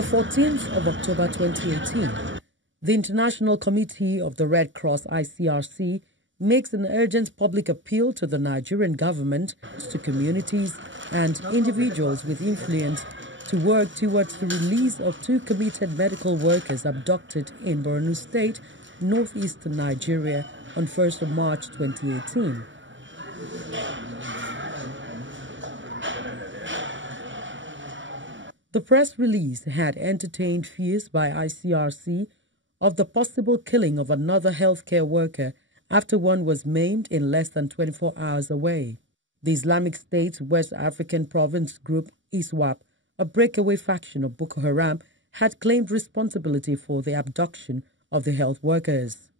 the 14th of October 2018, the International Committee of the Red Cross, ICRC, makes an urgent public appeal to the Nigerian government, to communities and individuals with influence to work towards the release of 2 committed medical workers abducted in Borno State, northeastern Nigeria, on 1st of March 2018. The press release had entertained fears by ICRC of the possible killing of another healthcare worker after one was maimed in less than 24 hours away. The Islamic State's West African province group, ISWAP, a breakaway faction of Boko Haram, had claimed responsibility for the abduction of the health workers.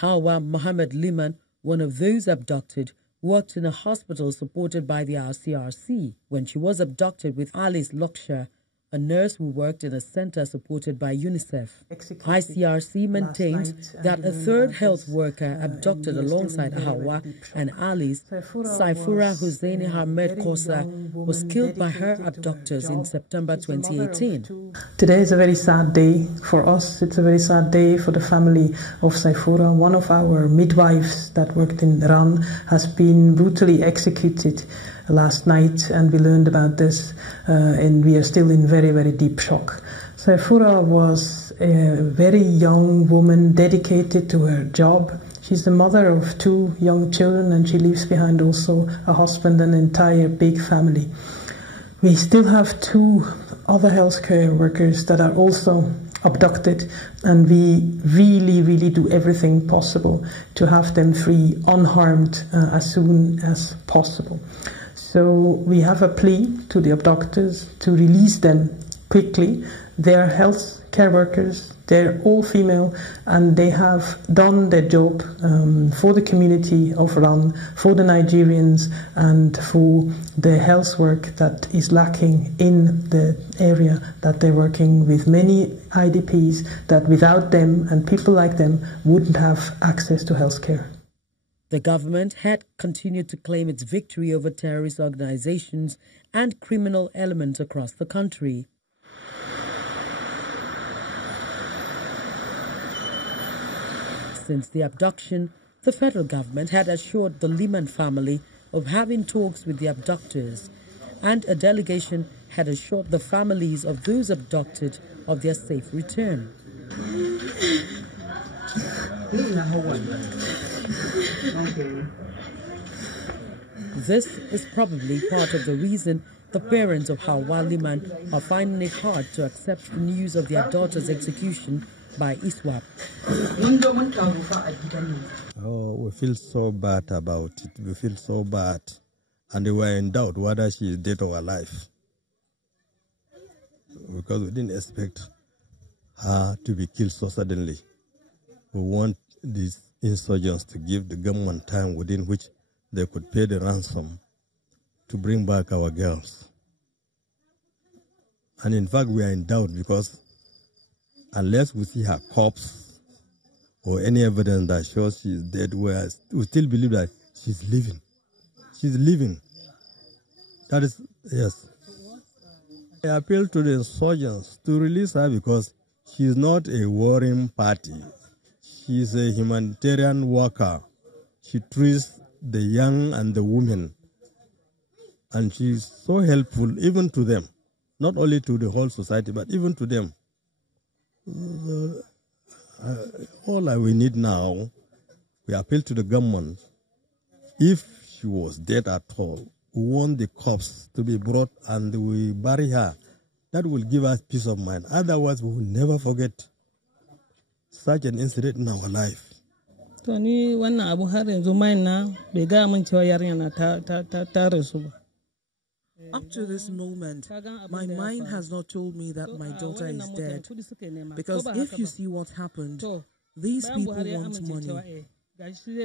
Hawa Mohammed Liman, one of those abducted, worked in a hospital supported by the ICRC when she was abducted with Alice Loksha, a nurse who worked in a center supported by UNICEF. ICRC maintains that a third health worker abducted alongside Hawa and Alice, Saifura Husseini Ahmed Kosa, was killed by her abductors in September 2018. Today is a very sad day for us. It's a very sad day for the family of Saifura. One of our midwives that worked in Iran has been brutally executed last night, and we learned about this and we are still in very, very deep shock. Saifura was a very young woman dedicated to her job. She's the mother of 2 young children, and she leaves behind also a husband and an entire big family. We still have 2 other healthcare workers that are also abducted, and we really, really do everything possible to have them free unharmed as soon as possible. So we have a plea to the abductors to release them quickly. They're health care workers, they're all female, and they have done their job for the community of Iran, for the Nigerians, and for the health work that is lacking in the area that they're working with many IDPs that without them and people like them wouldn't have access to health care. The government had continued to claim its victory over terrorist organizations and criminal elements across the country. Since the abduction, the federal government had assured the Liman family of having talks with the abductors, and a delegation had assured the families of those abducted of their safe return. This is probably part of the reason the parents of Hawa Liman are finding it hard to accept the news of their daughter's execution by ISWAP. Oh, we feel so bad about it. We feel so bad. And we were in doubt whether she is dead or alive, because we didn't expect her to be killed so suddenly. We want these insurgents to give the government time within which they could pay the ransom to bring back our girls. And in fact, we are in doubt because unless we see her corpse or any evidence that shows she is dead, we still believe that she's living. She's living. That is, yes. I appeal to the insurgents to release her because she is not a warring party. She is a humanitarian worker. She treats the young and the women. And she is so helpful even to them, not only to the whole society, but even to them. All we need now, we appeal to the government. If she was dead at all, we want the corpse to be brought and we bury her. That will give us peace of mind. Otherwise, we will never forget such an incident in our life. Up to this moment, my mind has not told me that my daughter is dead. Because if you see what happened, these people want money.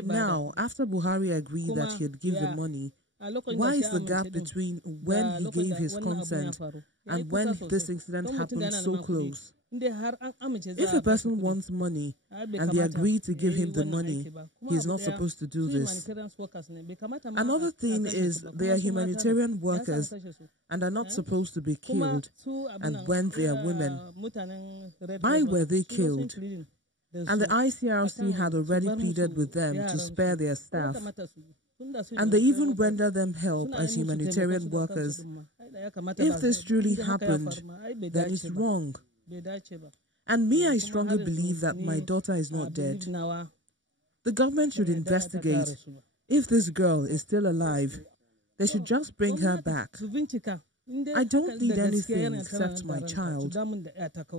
Now, after Buhari agreed that he'd give the money, why is the gap between when he gave his consent and when this incident happened so close? If a person wants money and they agree to give him the money, he's not supposed to do this. Another thing is they are humanitarian workers and are not supposed to be killed, and when they are women. Why were they killed? And the ICRC had already pleaded with them to spare their staff, and they even render them help as humanitarian workers. If this truly happened, then it's wrong. And me, I strongly believe that my daughter is not dead. The government should investigate. If this girl is still alive, they should just bring her back. I don't need anything except my child.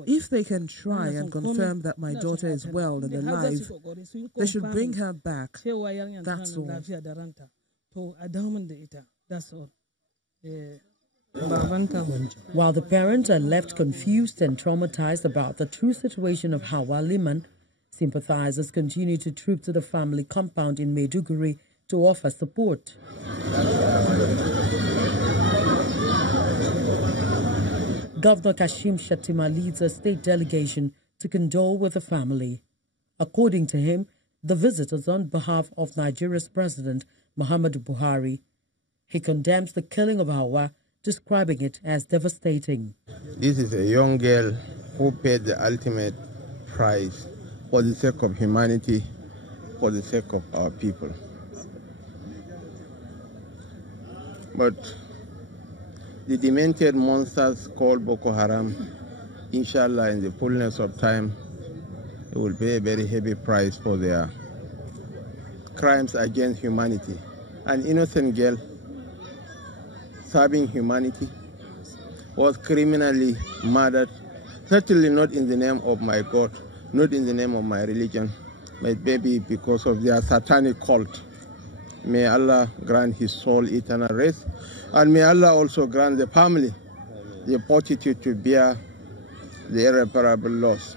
If they can try and confirm that my daughter is well and alive, they should bring her back. That's all. That's all. While the parents are left confused and traumatized about the true situation of Hawa Liman, sympathizers continue to troop to the family compound in Maiduguri to offer support. Governor Kashim Shettima leads a state delegation to condole with the family. According to him, the visit is on behalf of Nigeria's President Muhammadu Buhari. He condemns the killing of Hawa, describing it as devastating. This is a young girl who paid the ultimate price for the sake of humanity, for the sake of our people. But the demented monsters called Boko Haram, inshallah, in the fullness of time, they will pay a very heavy price for their crimes against humanity. An innocent girl serving humanity was criminally murdered, certainly not in the name of my God, not in the name of my religion, but maybe because of their satanic cult. May Allah grant his soul eternal rest, and may Allah also grant the family the fortitude to bear the irreparable loss.